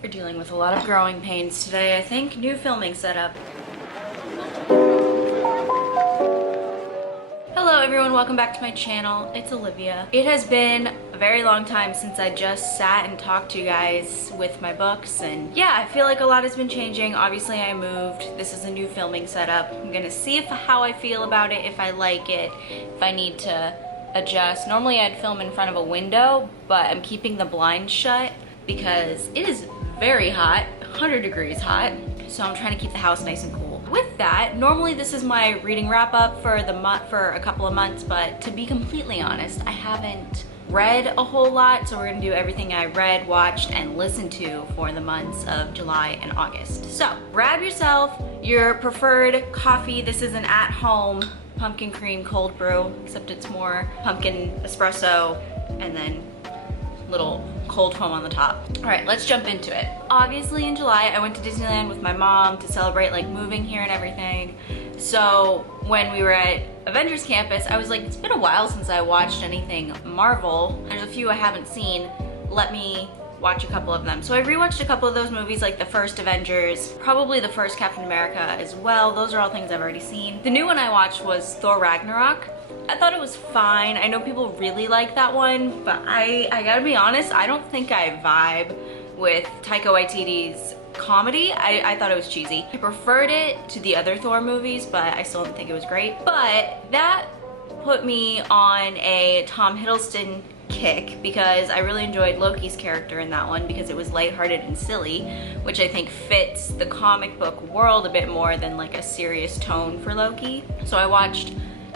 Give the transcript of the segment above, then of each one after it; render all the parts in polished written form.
We're dealing with a lot of growing pains today, I think. New filming setup. Hello everyone, welcome back to my channel. It's Olivia. It has been a very long time since I just sat and talked to you guys with my books, and yeah, I feel like a lot has been changing. Obviously I moved. This is a new filming setup. I'm gonna see how I feel about it, if I like it, if I need to adjust. Normally I'd film in front of a window, but I'm keeping the blinds shut because it is very hot, 100 degrees hot, so I'm trying to keep the house nice and cool. With that, normally this is my reading wrap up for the month, for a couple of months, but to be completely honest, I haven't read a whole lot, so we're gonna do everything I read, watched, and listened to for the months of July and August. So grab yourself your preferred coffee. This is an at-home pumpkin cream cold brew, except it's more pumpkin espresso and then little cold foam on the top. All right, let's jump into it. Obviously in July, I went to Disneyland with my mom to celebrate like moving here and everything. So when we were at Avengers Campus, I was like, it's been a while since I watched anything Marvel. There's a few I haven't seen. Let me watch a couple of them. So I rewatched a couple of those movies, like the first Avengers, probably the first Captain America as well. Those are all things I've already seen. The new one I watched was Thor Ragnarok. I thought it was fine. I know people really like that one, but I gotta be honest, I don't think I vibe with Taika Waititi's comedy. I thought it was cheesy. I preferred it to the other Thor movies, but I still didn't think it was great. But that put me on a Tom Hiddleston kick because I really enjoyed Loki's character in that one because it was lighthearted and silly, which I think fits the comic book world a bit more than like a serious tone for Loki. So I watched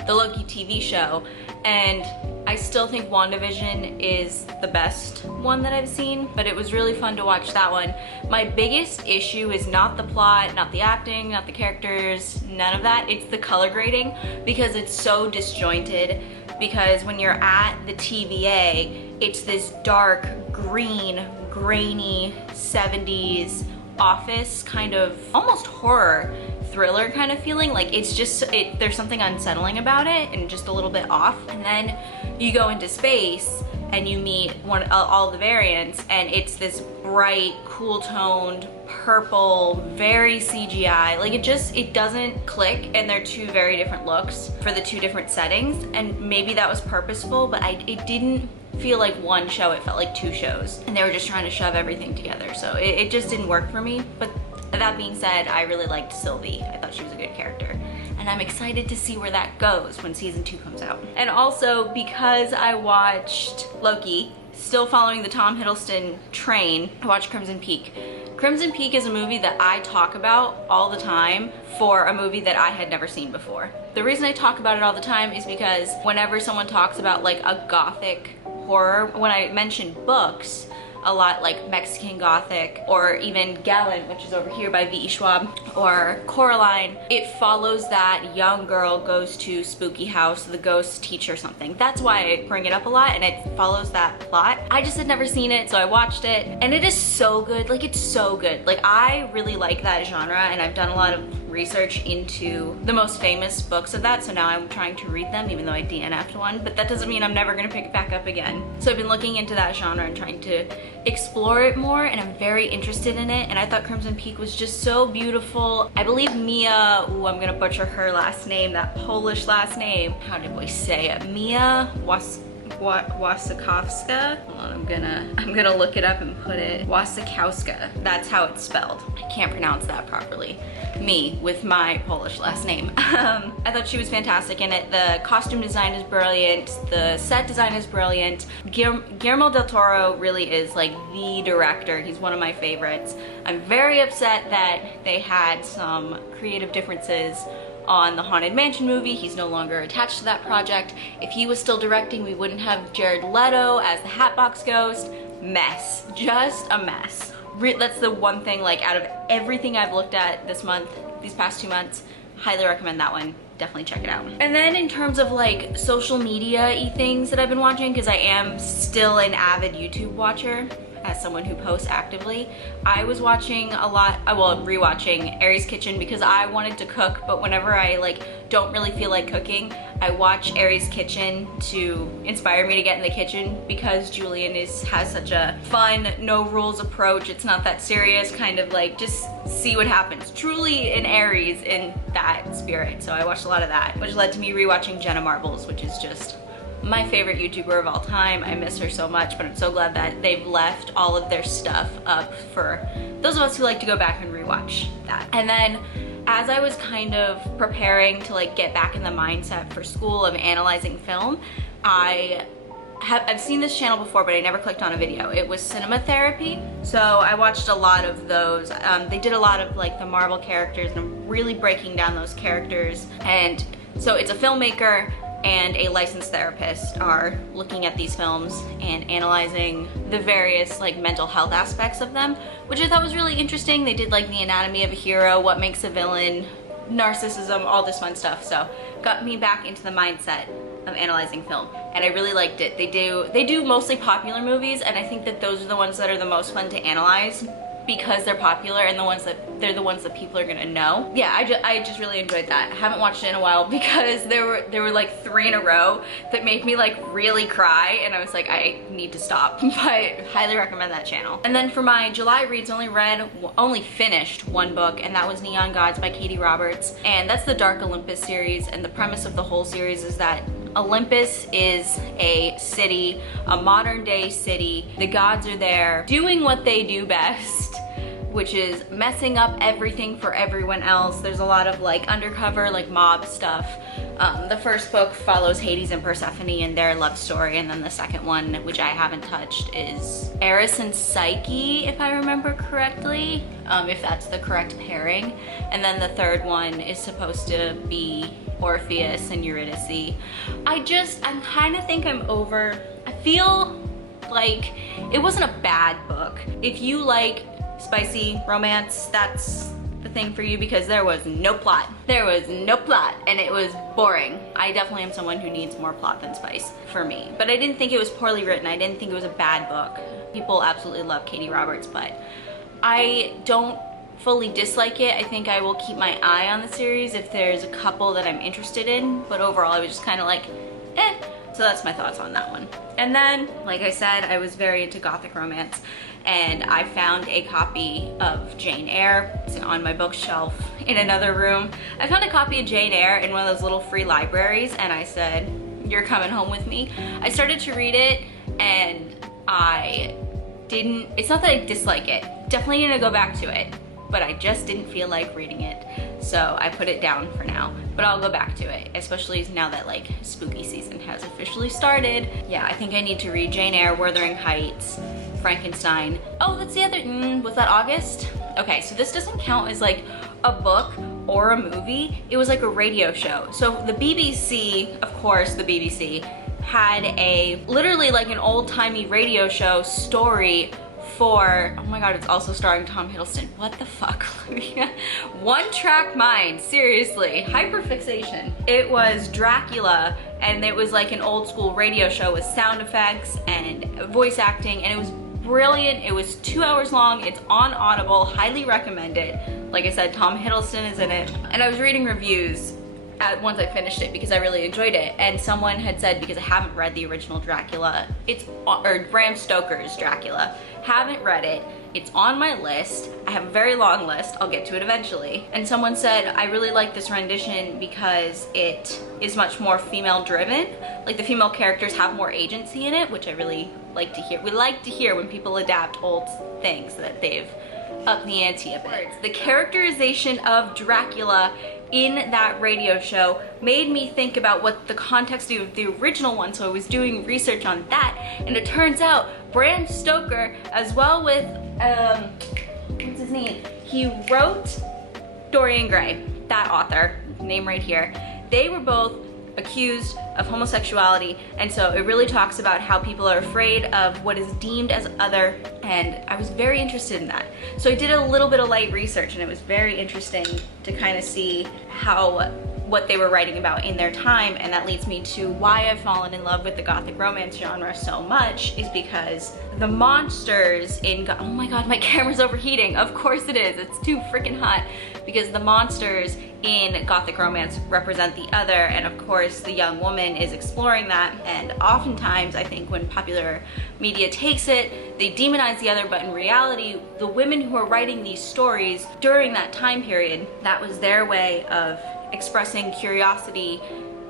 the Loki TV show, and I still think WandaVision is the best one that I've seen, but it was really fun to watch that one. My biggest issue is not the plot, not the acting, not the characters, none of that. It's the color grading because it's so disjointed, because when you're at the TVA, it's this dark green, grainy 70s office kind of almost horror thriller kind of feeling. Like it's just, there's something unsettling about it and just a little bit off. And then you go into space and you meet all the variants, and it's this bright, cool toned purple, very CGI. Like it doesn't click, and they're two very different looks for the two different settings. And maybe that was purposeful, but it didn't feel like one show, it felt like two shows, and they were just trying to shove everything together. So it just didn't work for me. But that being said, I really liked Sylvie. I thought she was a good character, and I'm excited to see where that goes when season 2 comes out. And also, because I watched Loki, still following the Tom Hiddleston train, I watched Crimson Peak. Crimson Peak is a movie that I talk about all the time for a movie that I had never seen before. The reason I talk about it all the time is because whenever someone talks about like a gothic horror, when I mention books, a lot like Mexican Gothic, or even Galen, which is over here by V.E. Schwab, or Coraline, it follows that young girl goes to spooky house, the ghosts teach her something. That's why I bring it up a lot, and it follows that plot. I just had never seen it, so I watched it, and it is so good. Like, it's so good. Like, I really like that genre, and I've done a lot of research into the most famous books of that, so now I'm trying to read them, even though I DNF'd one, but that doesn't mean I'm never gonna pick it back up again. So I've been looking into that genre and trying to explore it more, and I'm very interested in it, and I thought Crimson Peak was just so beautiful. I believe Mia, ooh, I'm gonna butcher her last name, that Polish last name. How did we say it? Mia Wasikowska. Hold on, I'm gonna look it up and put it. Wasikowska. That's how it's spelled. I can't pronounce that properly. Me with my Polish last name. I thought she was fantastic in it. The costume design is brilliant. The set design is brilliant. Guillermo del Toro really is like the director. He's one of my favorites. I'm very upset that they had some creative differences on the Haunted Mansion movie. He's no longer attached to that project. If he was still directing, we wouldn't have Jared Leto as the Hatbox Ghost. Mess. Just a mess. That's the one thing, like, out of everything I've looked at this month, these past 2 months, highly recommend that one. Definitely check it out. And then in terms of like social media-y things that I've been watching, because I am still an avid YouTube watcher, as someone who posts actively. I was watching a lot, well, rewatching Eyre's Kitchen because I wanted to cook, but whenever I like don't really feel like cooking, I watch Eyre's Kitchen to inspire me to get in the kitchen because Julian has such a fun, no rules approach. It's not that serious, kind of like just see what happens. Truly an Aries in that spirit. So I watched a lot of that, which led to me rewatching Jenna Marbles, which is just my favorite YouTuber of all time. I miss her so much, but I'm so glad that they've left all of their stuff up for those of us who like to go back and rewatch that. And then as I was kind of preparing to like get back in the mindset for school of analyzing film, I've seen this channel before, but I never clicked on a video. It was Cinema Therapy. So I watched a lot of those. They did a lot of like the Marvel characters and really breaking down those characters. And so it's a filmmaker and a licensed therapist are looking at these films and analyzing the various like mental health aspects of them, which I thought was really interesting. They did like the anatomy of a hero, what makes a villain, narcissism, all this fun stuff. So got me back into the mindset of analyzing film, and I really liked it. They do mostly popular movies, and I think that those are the ones that are the most fun to analyze because they're popular and they're the ones that people are gonna know. Yeah, I just really enjoyed that. I haven't watched it in a while because there were like 3 in a row that made me like really cry, and I was like, I need to stop. But highly recommend that channel. And then for my July reads, only finished one book, and that was Neon Gods by Katie Roberts, and that's the Dark Olympus series. And the premise of the whole series is that Olympus is a city, a modern day city. The gods are there doing what they do best, which is messing up everything for everyone else. There's a lot of like undercover, like mob stuff. The first book follows Hades and Persephone and their love story, and then the second one, which I haven't touched, is Eris and Psyche, if I remember correctly, if that's the correct pairing. And then the third one is supposed to be Orpheus and Eurydice. I kind of think I'm over, I feel like it wasn't a bad book. If you like spicy romance, that's the thing for you, because there was no plot. There was no plot, and it was boring. I definitely am someone who needs more plot than spice for me. But I didn't think it was poorly written. I didn't think it was a bad book. People absolutely love Katie Roberts, but I don't fully dislike it. I think I will keep my eye on the series if there's a couple that I'm interested in, but overall I was just kind of like, eh. So that's my thoughts on that one. And then, like I said, I was very into gothic romance, and I found a copy of Jane Eyre. It's on my bookshelf in another room. I found a copy of Jane Eyre in one of those little free libraries, and I said, you're coming home with me. I started to read it, and it's not that I dislike it. Definitely gonna go back to it, but I just didn't feel like reading it. So I put it down for now, but I'll go back to it, especially now that like spooky season has officially started. Yeah, I think I need to read Jane Eyre, Wuthering Heights, Frankenstein. Oh, that's the other, was that August? Okay, so this doesn't count as like a book or a movie. It was like a radio show. So the BBC, of course, the BBC had literally like an old-timey radio show story for, oh my god, it's also starring Tom Hiddleston. What the fuck, Olivia? One Track Mind, seriously, hyperfixation. It was Dracula, and it was like an old school radio show with sound effects and voice acting, and it was brilliant. It was 2 hours long. It's on Audible, highly recommend it. Like I said, Tom Hiddleston is in it. And I was reading reviews once I finished it because I really enjoyed it, and someone had said, because I haven't read the original Dracula, or Bram Stoker's Dracula, haven't read it, it's on my list. I have a very long list, I'll get to it eventually. And someone said, I really like this rendition because it is much more female driven. Like the female characters have more agency in it, which I really like to hear. We like to hear when people adapt old things that they've upped the ante a bit. The characterization of Dracula in that radio show made me think about what the context of the original one, so I was doing research on that, and it turns out Bram Stoker, as well with, what's his name? He wrote Dorian Gray, that author, name right here. They were both accused of homosexuality, and so it really talks about how people are afraid of what is deemed as other, and I was very interested in that. So I did a little bit of light research, and it was very interesting to kind of see how what they were writing about in their time, and that leads me to why I've fallen in love with the gothic romance genre so much, is because the monsters in oh my god, my camera's overheating. Of course it is, it's too freaking hot. Because the monsters in gothic romance represent the other, and of course the young woman is exploring that, and oftentimes I think when popular media takes it, they demonize the other, but in reality, the women who are writing these stories during that time period, that was their way of expressing curiosity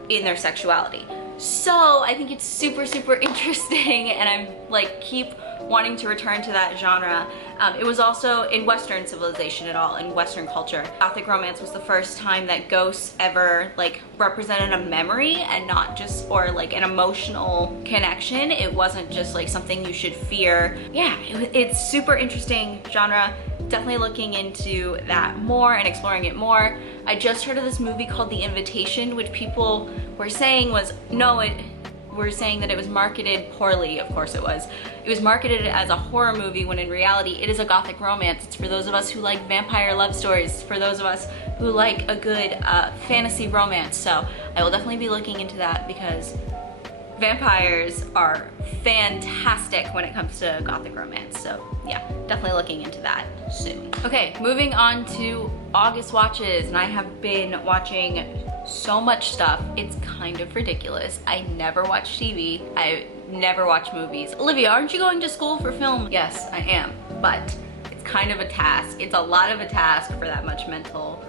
in their sexuality. So I think it's super, super interesting, and I'm like keep wanting to return to that genre. It was also in Western civilization at all, in Western culture. Gothic romance was the first time that ghosts ever like represented a memory and not just, or like an emotional connection. It wasn't just like something you should fear. Yeah, it's super interesting genre. Definitely looking into that more and exploring it more. I just heard of this movie called The Invitation, which people were saying was, we're saying that it was marketed poorly. Of course it was. It was marketed as a horror movie when in reality it is a gothic romance. It's for those of us who like vampire love stories, for those of us who like a good fantasy romance. So I will definitely be looking into that because vampires are fantastic when it comes to gothic romance. So yeah, definitely looking into that soon. Okay, moving on to August watches, and I have been watching so much stuff, it's kind of ridiculous. I never watch TV, I never watch movies. Olivia, aren't you going to school for film? Yes, I am, but it's kind of a task. It's a lot of a task for that much mental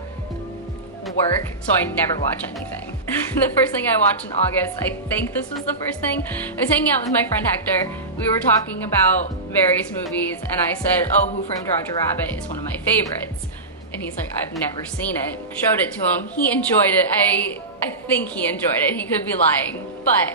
work, so I never watch anything. The first thing I watched in August, I think this was the first thing, I was hanging out with my friend Hector. We were talking about various movies, and I said, oh, Who Framed Roger Rabbit is one of my favorites. And he's like, I've never seen it. Showed it to him, he enjoyed it. I think he enjoyed it, he could be lying. But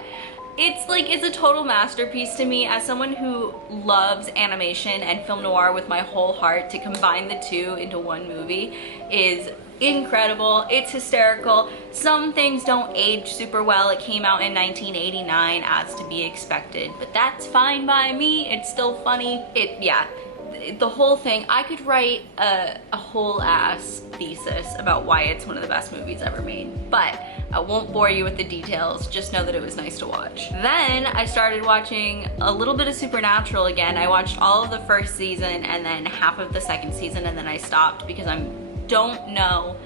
it's like, it's a total masterpiece to me. As someone who loves animation and film noir with my whole heart, to combine the two into one movie is incredible. It's hysterical. Some things don't age super well. It came out in 1989, as to be expected, but that's fine by me. It's still funny. Yeah. The whole thing, I could write a whole ass thesis about why it's one of the best movies ever made, but I won't bore you with the details, just know that it was nice to watch. Then I started watching a little bit of Supernatural again. I watched all of the first season and then half of the second season, and then I stopped because I don't know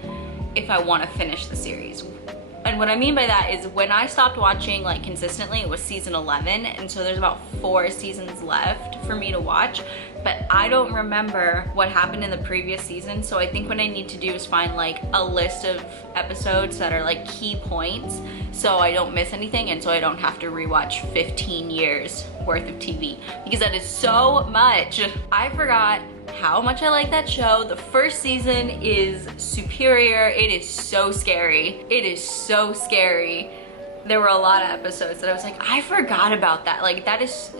if I want to finish the series. And what I mean by that is when I stopped watching like consistently, it was season 11, and so there's about 4 seasons left for me to watch, but I don't remember what happened in the previous season. So I think what I need to do is find like a list of episodes that are like key points so I don't miss anything, and so I don't have to rewatch 15 years worth of TV, because that is so much. I forgot how much I like that show. The first season is superior. It is so scary. It is so scary. There were a lot of episodes that I was like, I forgot about that. Like, that is,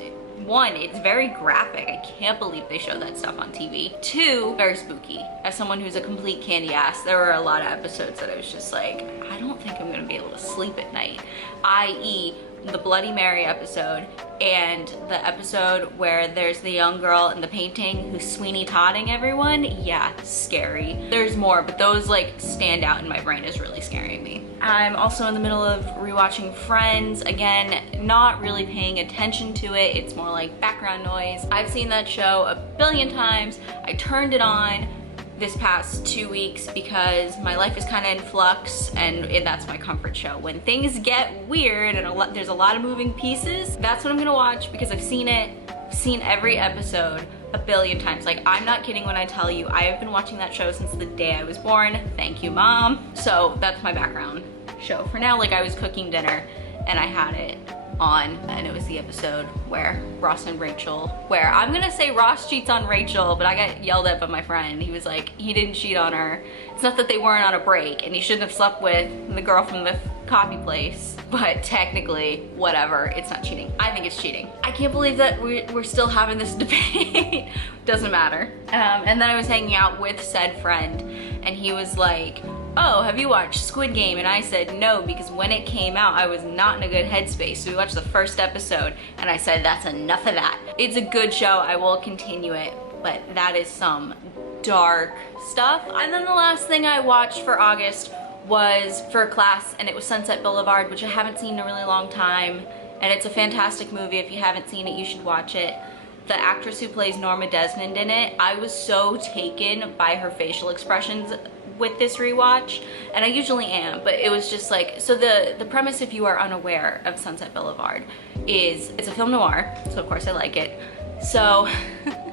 one, it's very graphic. I can't believe they show that stuff on TV. 2, very spooky. As someone who's a complete candy ass, there were a lot of episodes that I was just like, I don't think I'm gonna be able to sleep at night. I.e., the Bloody Mary episode, and the episode where there's the young girl in the painting who's Sweeney Todding everyone. Yeah, scary. There's more, but those like stand out in my brain as really scaring me. I'm also in the middle of rewatching Friends. Again, not really paying attention to it. It's more like background noise. I've seen that show a billion times. I turned it on this past 2 weeks because my life is kind of in flux, and that's my comfort show. When things get weird and there's a lot of moving pieces, that's what I'm gonna watch, because I've seen it, seen every episode a billion times. Like, I'm not kidding when I tell you I have been watching that show since the day I was born. Thank you, Mom. So that's my background show for now. Like, I was cooking dinner and I had it on, and it was the episode where Ross and Rachel, where I'm gonna say Ross cheats on Rachel, but I got yelled at by my friend. He was like, he didn't cheat on her. It's not that they weren't on a break, and he shouldn't have slept with the girl from the coffee place, but technically, whatever, it's not cheating. I think it's cheating. I can't believe that we're still having this debate. Doesn't matter. And then I was hanging out with said friend, and he was like, oh, have you watched Squid Game? And I said no, because when it came out, I was not in a good headspace. So we watched the first episode, and I said, that's enough of that. It's a good show, I will continue it, but that is some dark stuff. And then the last thing I watched for August was for a class, and it was Sunset Boulevard, which I haven't seen in a really long time, and it's a fantastic movie. If you haven't seen it, you should watch it. The actress who plays Norma Desmond in it, I was so taken by her facial expressions with this rewatch, and I usually am, but it was just like, so the premise, if you are unaware of Sunset Boulevard, is it's a film noir, so of course I like it. So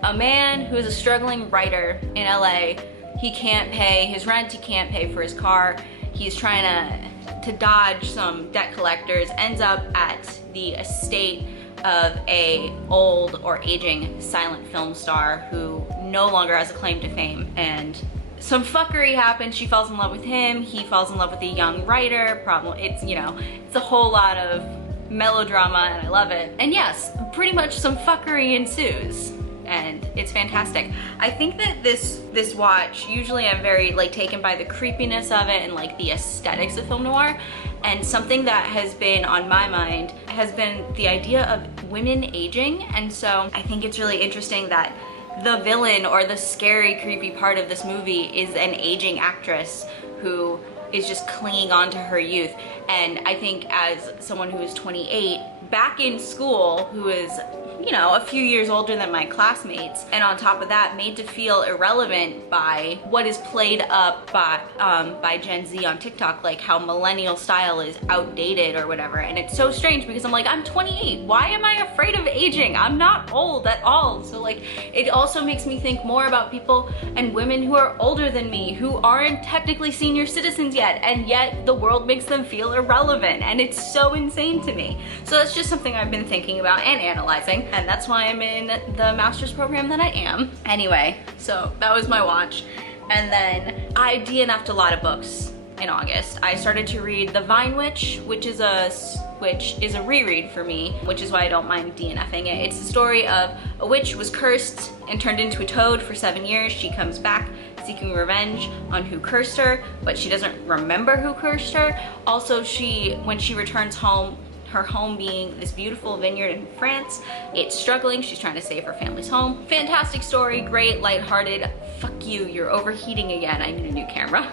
a man who is a struggling writer in LA, he can't pay his rent, he can't pay for his car, he's trying to dodge some debt collectors, ends up at the estate of a old or aging silent film star who no longer has a claim to fame, and some fuckery happens. She falls in love with him, he falls in love with a young writer. It's, you know, it's a whole lot of melodrama, and I love it. And yes, pretty much some fuckery ensues, and it's fantastic. I think that this watch, usually I'm very like taken by the creepiness of it and like the aesthetics of film noir, and something that has been on my mind has been the idea of women aging. And so I think it's really interesting that the villain, or the scary, creepy part of this movie, is an aging actress who is just clinging on to her youth. And I think as someone who is 28, back in school, who is, you know, a few years older than my classmates, and on top of that made to feel irrelevant by what is played up by Gen Z on TikTok, like how millennial style is outdated or whatever. And it's so strange because I'm like, I'm 28, why am I afraid of aging? I'm not old at all. So like, it also makes me think more about people and women who are older than me, who aren't technically senior citizens yet, and yet the world makes them feel irrelevant, and it's so insane to me. So that's just something I've been thinking about and analyzing, and that's why I'm in the master's program that I am. Anyway, so that was my watch. And then I DNF'd a lot of books in August. I started to read The Vine Witch, which is a reread for me, which is why I don't mind DNFing it. It's the story of a witch who was cursed and turned into a toad for 7 years. She comes back seeking revenge on who cursed her, but she doesn't remember who cursed her. Also, when she returns home, her home being this beautiful vineyard in France, it's struggling. She's trying to save her family's home. Fantastic story, great, lighthearted. Fuck you, you're overheating again. I need a new camera.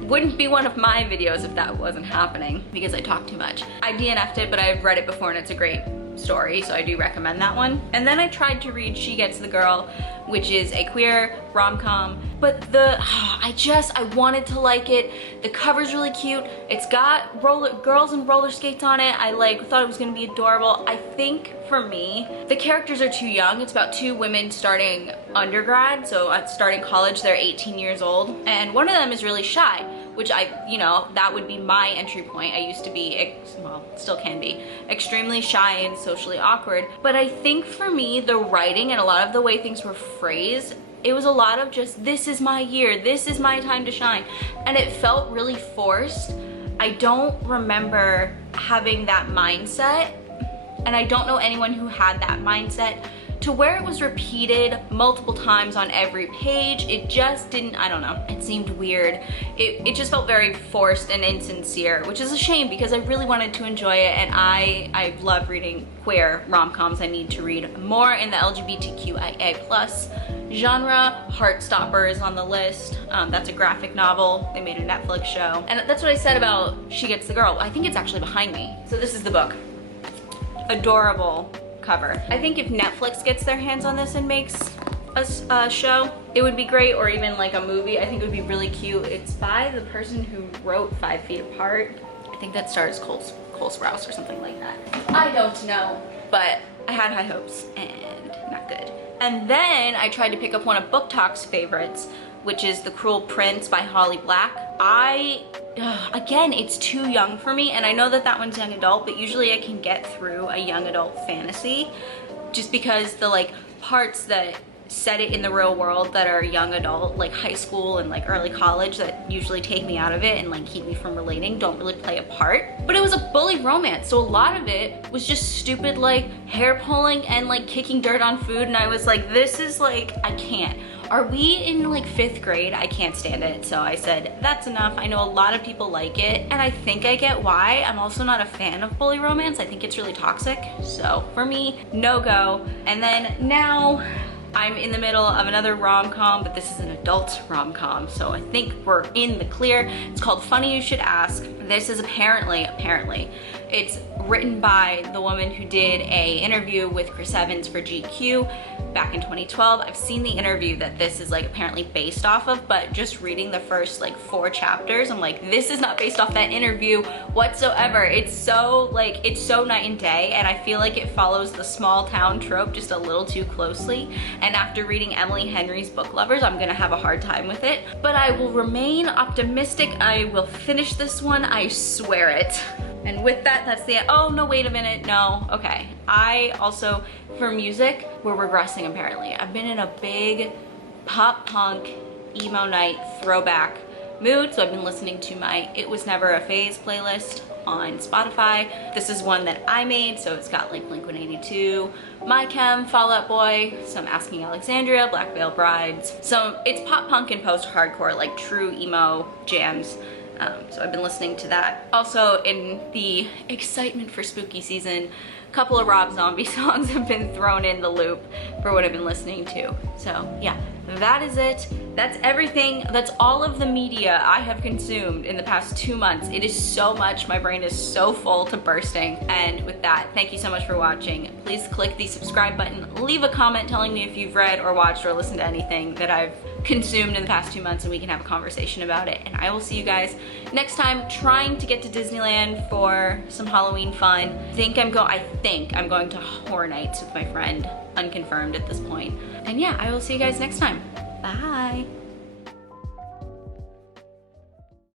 Wouldn't be one of my videos if that wasn't happening because I talk too much. I DNF'd it, but I've read it before and it's a great story, so I do recommend that one. And then I tried to read She Gets the Girl, which is a queer rom-com, but I wanted to like it. The cover's really cute. It's got girls in roller skates on it. I thought it was gonna be adorable. I think for me, the characters are too young. It's about two women starting undergrad, so starting college, they're 18 years old, and one of them is really shy, which that would be my entry point. I used to be, well, still can be, extremely shy and socially awkward. But I think for me, the writing and a lot of the way things were phrased, it was a lot of just, this is my year, this is my time to shine. And it felt really forced. I don't remember having that mindset, and I don't know anyone who had that mindset to where it was repeated multiple times on every page. It just didn't, I don't know, it seemed weird. It just felt very forced and insincere, which is a shame because I really wanted to enjoy it, and I love reading queer rom-coms. I need to read more in the LGBTQIA+ genre. Heartstopper is on the list. That's a graphic novel. They made a Netflix show. And that's what I said about She Gets the Girl. I think it's actually behind me. So this is the book. Adorable cover. I think if Netflix gets their hands on this and makes a show, it would be great, or even like a movie. I think it would be really cute. It's by the person who wrote 5 Feet Apart. I think that stars Cole Sprouse or something like that. I don't know, but I had high hopes and not good. And then I tried to pick up one of Book Talk's favorites, which is The Cruel Prince by Holly Black. Again, it's too young for me, and I know that one's young adult, but usually I can get through a young adult fantasy just because the parts that set it in the real world that are young adult, like high school and like early college, that usually take me out of it and like keep me from relating, don't really play a part. But it was a bully romance, so a lot of it was just stupid like hair pulling and like kicking dirt on food, and I was like, this is like, I can't. Are we in like 5th grade? I can't stand it. So I said, that's enough. I know a lot of people like it, and I think I get why. I'm also not a fan of bully romance. I think it's really toxic. So for me, no go. And then now I'm in the middle of another rom-com, but this is an adult rom-com, so I think we're in the clear. It's called Funny You Should Ask. This is apparently, it's written by the woman who did a interview with Chris Evans for GQ back in 2012. I've seen the interview that this is like apparently based off of, but just reading the first like 4 chapters, I'm like, this is not based off that interview whatsoever. It's so night and day, and I feel like it follows the small town trope just a little too closely. And after reading Emily Henry's Book Lovers, I'm gonna have a hard time with it. But I will remain optimistic. I will finish this one, I swear it. And with that, that's the, oh no, wait a minute, no, okay. I also, for music, we're regressing apparently. I've been in a big pop punk, emo night throwback mood, so I've been listening to my It Was Never a Phase playlist on Spotify. This is one that I made, so it's got like Blink-182, My Chem, Fall Out Boy, some Asking Alexandria, Black Veil Brides. So it's pop punk and post-hardcore, like true emo jams. So I've been listening to that. Also, in the excitement for spooky season, a couple of Rob Zombie songs have been thrown in the loop for what I've been listening to. So yeah, that is it. That's everything. That's all of the media I have consumed in the past 2 months. It is so much. My brain is so full to bursting. And with that, thank you so much for watching. Please click the subscribe button. Leave a comment telling me if you've read or watched or listened to anything that I've consumed in the past 2 months, and we can have a conversation about it. And I will see you guys next time, trying to get to Disneyland for some Halloween fun. I think I'm going to Horror Nights with my friend, unconfirmed at this point. And yeah, I will see you guys next time. Bye.